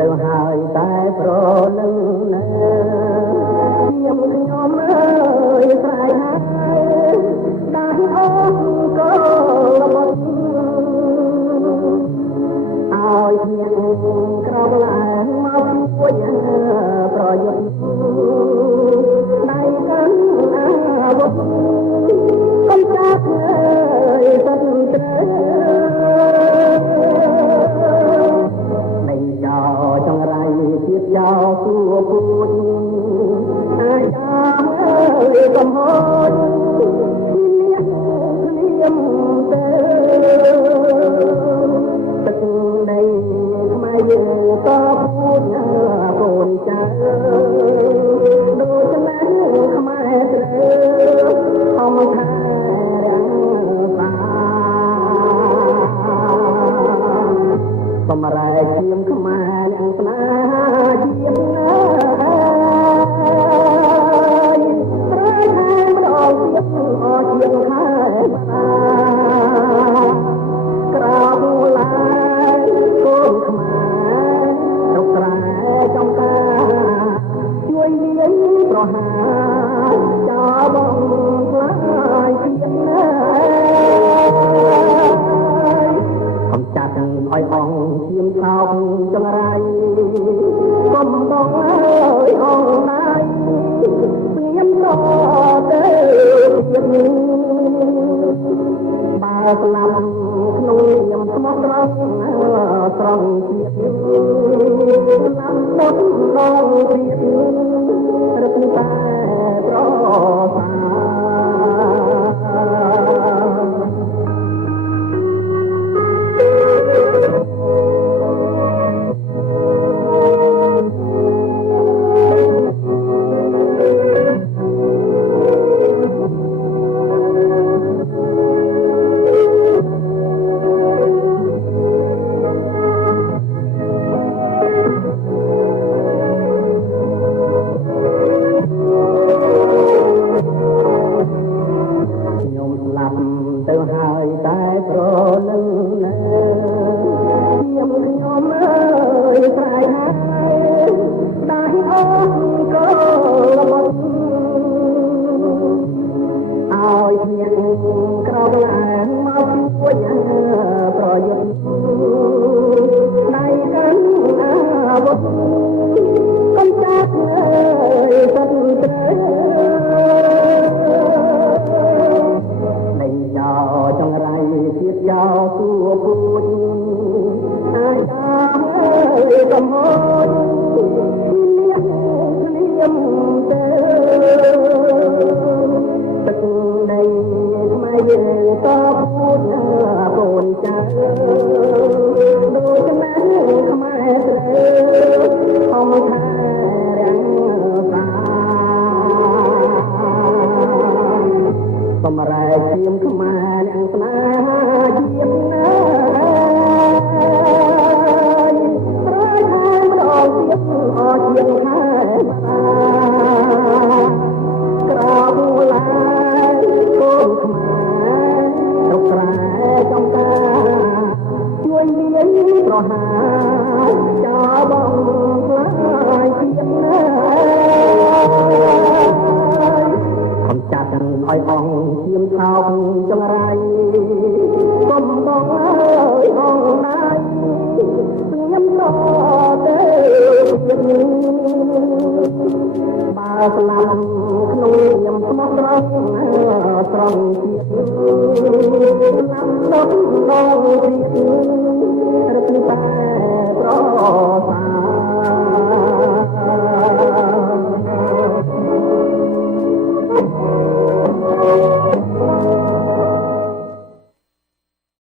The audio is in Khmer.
ទៅហើយតែប្រលឹងណាខ្ញុំអើយស្រែកហើយដាក់អូនក៏មកឲ្យខ្ញុំក្រោកឡើងមកជួយប្រយុទ្ធដៃកាន់អាវុធកុំចាប់អើយសិនត្រូវចង្រៃទៀតចោលទួពូជអាចាំអើយកុំហូចនេះព្រាមទៅទឹកដីខ្មែរយើងក៏ពូជកូនចៅដូចណាខ្មែរត្រូវអមថារាំងសាសម្រែកខ្ញុំខ្មែរស្នាជាណាយត្រៃខែម្ដងទៀតអជាខែក្រោកឡើងកូនខ្មែររុកស្រែចំការជួយលាយប្រហាចោលបងខ្លាយជាណាកំចាត់ឲ្យបងឈាមថោកចង្រៃកុំបងអើយអងណាយព្រៀមតទៅទៀតបើស្លាប់ក្នុងខ្ញុំស្មោះត្រង់ត្រង់ទៀតស្លាប់មុនដងទៀតរឹកតែប្រសាទៅហើយតែប្រលឹងណាខ្ញុំអើយស្រែកហើយដាក់អូនក៏មកឲ្យខ្ញុំក្រោកឡើងមកជួយប្រយុទ្ធដៃកាន់អាវុធកុំចាប់អើយសិនត្រូវចង្រៃទៀតយោទួពូជអាចាំអើយកុំហូចនេះព្រាមទៅទឹកដីខ្មែរយើងក៏ពូជកូនចៅដូចណាខ្មែរត្រូវអមថារាំងសាសម្រែកឈាមខ្មែរស្នាជាណាយត្រៃខែម្ដងទៀតអជាខែក្រោកឡើងកូនខ្មែររុកស្រែចំការជួយលាយប្រហាចោលបងខ្លាយជាណាកំចាត់ឲ្យអង្គឈាមថោកចង្រៃកុំបងអើយអងណាយខ្ញុំតទៅទៀតបើស្លាប់ក្នុងខ្ញុំស្មោះត្រង់ត្រង់ទៀតស្លាប់ដល់ទៀត